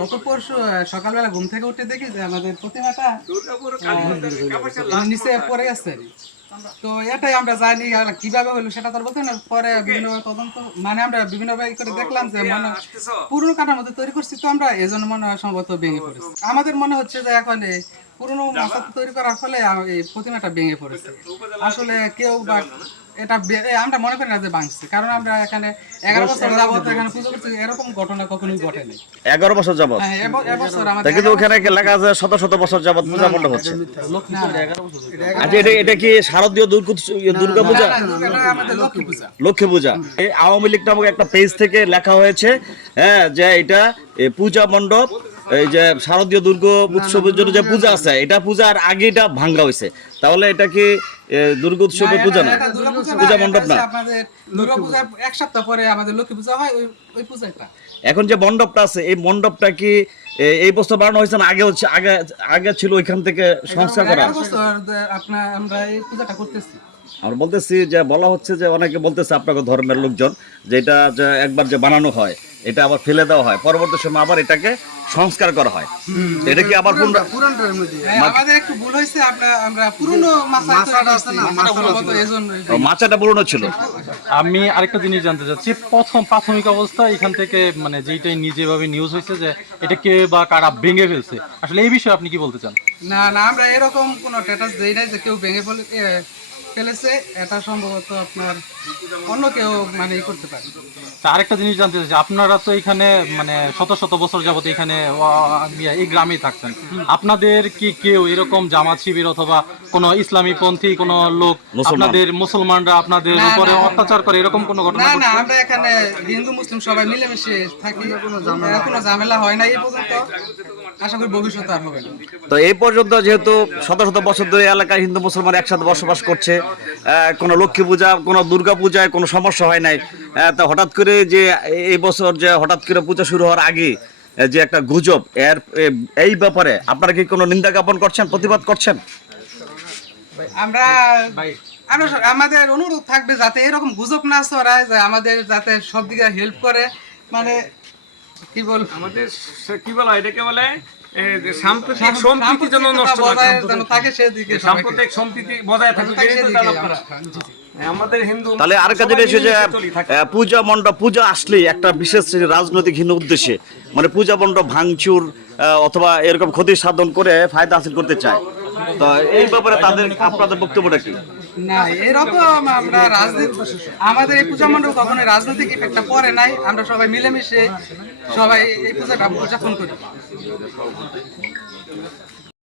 গত পরশু সকালবেলা ঘুম থেকে উঠে দেখি যে আমাদের প্রতিমাটা নিচে পড়ে গেছে। তো এটাই আমরা জানি আর কিভাবে হলো সেটা তো আর বলতে না। পরে বিভিন্ন তদন্ত মানে আমরা বিভিন্ন ভাবে করে দেখলাম যে মনে পুরনো কাঠার মধ্যে তৈরি করছি, তো আমরা এই জন্য মনে হয় সম্ভবত ভেঙে পড়েছি। আমাদের মনে হচ্ছে যে এখন এই পুরনো মাথা তৈরি করার ফলে এই প্রতিমাটা ভেঙে পড়েছে। আসলে কেউ বা এটা আমরা মনে করি না যে ভাঙছে, কারণ আমরা এখানে 11 বছর যাবত এখানে পুজো করছি, এরকম ঘটনা কখনোই ঘটেনি। 11 বছর যাবত। হ্যাঁ, এবছর আমাদের তা কিন্তু ওখানে লেখা আছে শত শত বছর যাবত পূজা মণ্ডপ হচ্ছে। আচ্ছা, এটা কি শারদীয় দুর্গা পূজা? আমাদের লক্ষ্মী পূজা। লক্ষ্মী পূজা। এই আওয়ামী লীগ নামক একটা পেজ থেকে লেখা হয়েছে, হ্যাঁ, যে এটা পূজা মণ্ডপ, এই যে শারদীয় দুর্গা উৎসবের জন্য যে পূজা আছে, এটা পূজার আগে এটা ভাঙ্গা হয়েছে। তাহলে এটা কি দুর্গা উৎসবের পূজা না, পূজা মণ্ডপ না? আমাদের দুর্গা পূজা এক সপ্তাহ পরে আমাদের লক্ষ্মী পূজা হয়, ওই পূজাটা। এখন যে মণ্ডপটা আছে, এই মণ্ডপটা কি এই বছর বানানো হয়েছে না আগে হচ্ছে? আগে আগে ছিল ওইখান থেকে সংস্কার করা? 11 বছর আমরা এই পূজাটা করতেছি। আমরা বলতেছি যে বলা হচ্ছে যে অনেকে বলতেছে আপনাকে ধর্মের লোকজন যে এটা যে একবার যে বানানো হয় এটা আবার ফেলে দেওয়া হয়, পরবর্তী সময় আবার এটাকে সংস্কার করা হয়। এটা কি আবার আমাদের একটু ভুল হয়েছে, আমরা পুরনো মাছাটা আছে না, মাচাটা পুরনো ছিল। আমি আরেকটা জিনিস জানতে চাচ্ছি, প্রাথমিক অবস্থা এখান থেকে মানে যেইটাই নিজেভাবে নিউজ হয়েছে যে এটা কে বা কারা ভেঙে ফেলছে, আসলে এই বিষয়ে আপনি কি বলতে চান? না না, আমরা এরকম কোনো স্ট্যাটাস দেই নাই যে কেউ ভেঙে ফেলেছে। এটা সম্ভবত আপনার অন্য কেউ মানে করতে পারে। তা আরেকটা জিনিস জানতে চাচ্ছি, আপনারা তো এখানে মানে শত শত বছর যাবত এখানে এই গ্রামেই থাকছেন, আপনাদের কি কেউ এরকম জামাত শিবির অথবা কোনো ইসলামী পন্থী কোনো লোক আপনাদের মুসলমানরা আপনাদের উপরে অত্যাচার করে এরকম কোনো ঘটনা? না না, আমরা এখানে হিন্দু মুসলিম সবাই মিলেমিশে থাকি, কোনো ঝামেলা হয় না এই পর্যন্ত, আশা করি ভবিষ্যতে আর হবে না। তো এই পর্যন্ত যেহেতু শত শত বছর ধরে এলাকায় হিন্দু মুসলমান একসাথে বসবাস করছে, কোনো লক্ষ্মী পূজা কোনো দুর্গা পূজায় কোনো সমস্যা হয় নাই, তা হঠাৎ করে যে এই বছর যে হঠাৎ করে পূজা শুরু হওয়ার আগে যে একটা গুজব, এই ব্যাপারে আপনারা কি কোনো নিন্দা জ্ঞাপন করছেন, প্রতিবাদ করছেন? আমরা আমাদের অনুরোধ থাকবে যাতে এরকম গুজব না ছড়ায়, যে আমাদের যাতে সব দিকে হেল্প করে, মানে কি বল আমাদের কি বলা এটাকে বলে সাম্প্রতিক সম্প্রীতি যেন নষ্ট না থাকে, সেদিকে সাম্প্রতিক সম্প্রীতি বজায় থাকুক, আমাদের হিন্দু। তাহলে আরেকটা জিনিস যে পূজা মণ্ডপ, পূজা আসলেই একটা বিশেষ রাজনৈতিক হীন উদ্দেশ্যে মানে পূজা মণ্ডপ ভাঙচুর অথবা এরকম ক্ষতি সাধন করে ফায়দা হাসিল করতে চায়। তো এই ব্যাপারে আপনাদের বক্তব্যটা কি? না, এরকম আমরা রাজনীতি, আমাদের এই পূজা মণ্ডপ কখনো রাজনৈতিক ইফেক্টটা পড়ে নাই। আমরা সবাই মিলেমিশে সবাই এই পূজাটা উদযাপন করি।